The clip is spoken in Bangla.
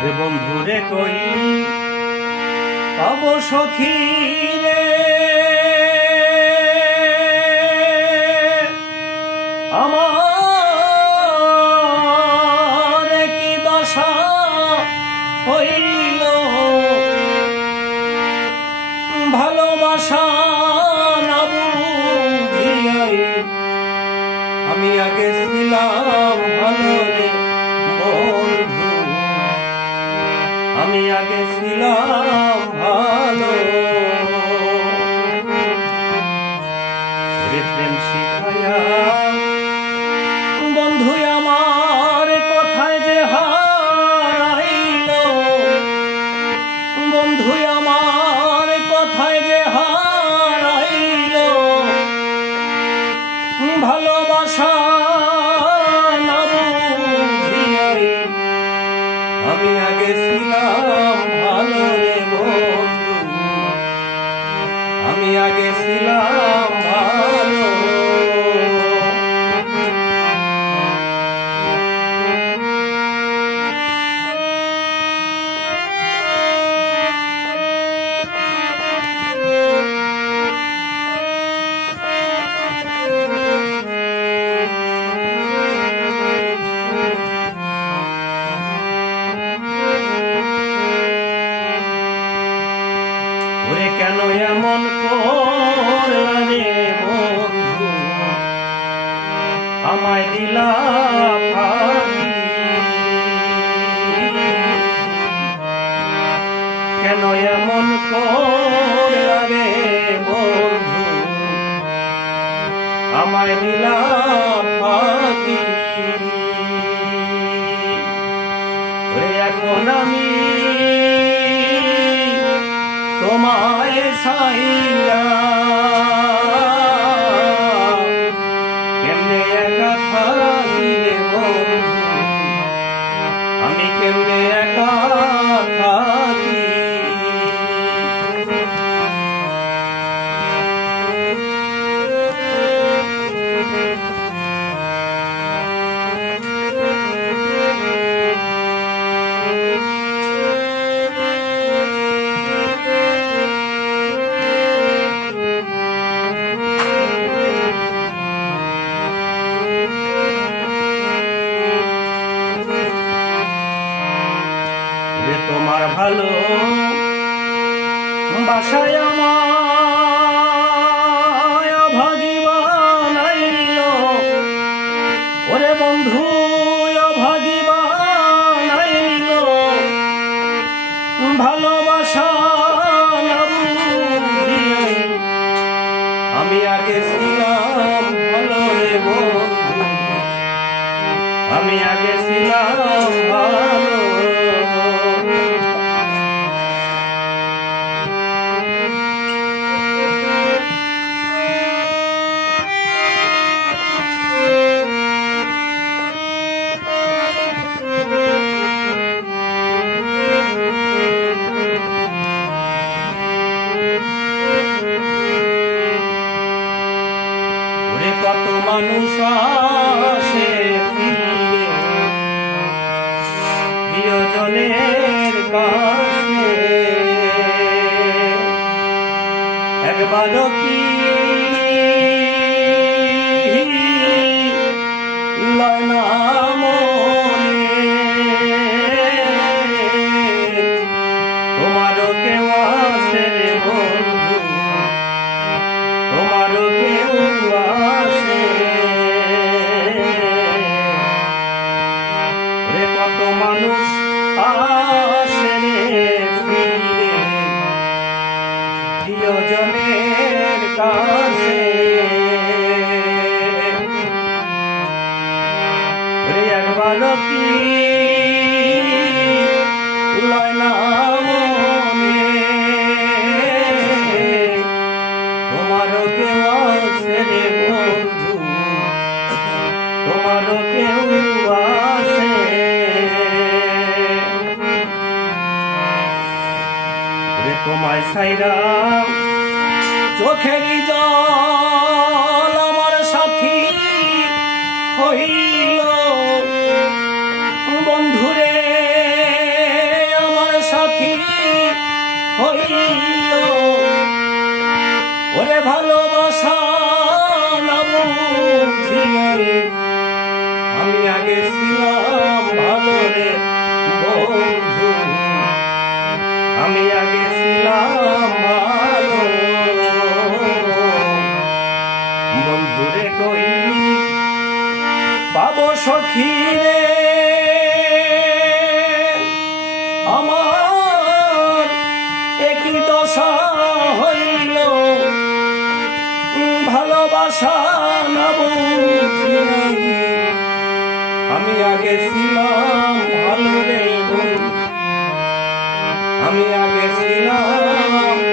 হে বন্ধুরে কই পাব সখী রে, আমার কি দশা হইল, ভালোবাসা না বুঝিয়াই আমি আগে ছিলাম ভালো রে বন্ধু, আমি আগে ছিলাম ভালো। প্রেম শিখায়া বন্ধু আমার কোথায় যে হারাইল, বন্ধু আমার কোথায় যে হারাইল, ভালোবাসা না বুঝিয়াই আমি আগে ছিলাম ভালো রে বন্ধু, আমি আগে ছিলাম ভালো। ওরে কেন এমন করলা রে বন্ধু, আমায় দিলা ফাঁকি, কেন এমন করলা রে বন্ধু, আমায় দিলা ফাঁকি। ওরে এখন আমি তোমায় ছাইলা কেমনে একা থাকি রে বন্ধু, আমি কেমনে একা থাকি। তোমার ভালো বাসায় আমায় অভাগী বানাইল, ওরে বন্ধু অভাগী বানাইল, ভালোবাসা না বুঝিয়াই আমি আগে ছিলাম ভালো রে বন্ধু, আমি আগে ছিলাম ভালো। কত মানুষ আসে ফিরে প্রিয়জনের কাছে, একবারও কি লয় না মনে, তোমারও কেউ আসে রে বন্ধু, তোমারও কেউ আসে। কত মানুষ আসে রে ফিরে প্রিয়জনের কাছে, একবারও কি লয় না মনে, তোমারও কেউ আসে রে বন্ধু, তোমারও কেউ আসে। তোমায় ছাইরা চোখেরই জল আমার সাথী হইল, বন্ধুরে সখী রে আমার একই দশা হইল ভালোবাসা না বুঝি আমি আগে ছিলাম ভালো রে বন্ধু আমি আগে ছিলাম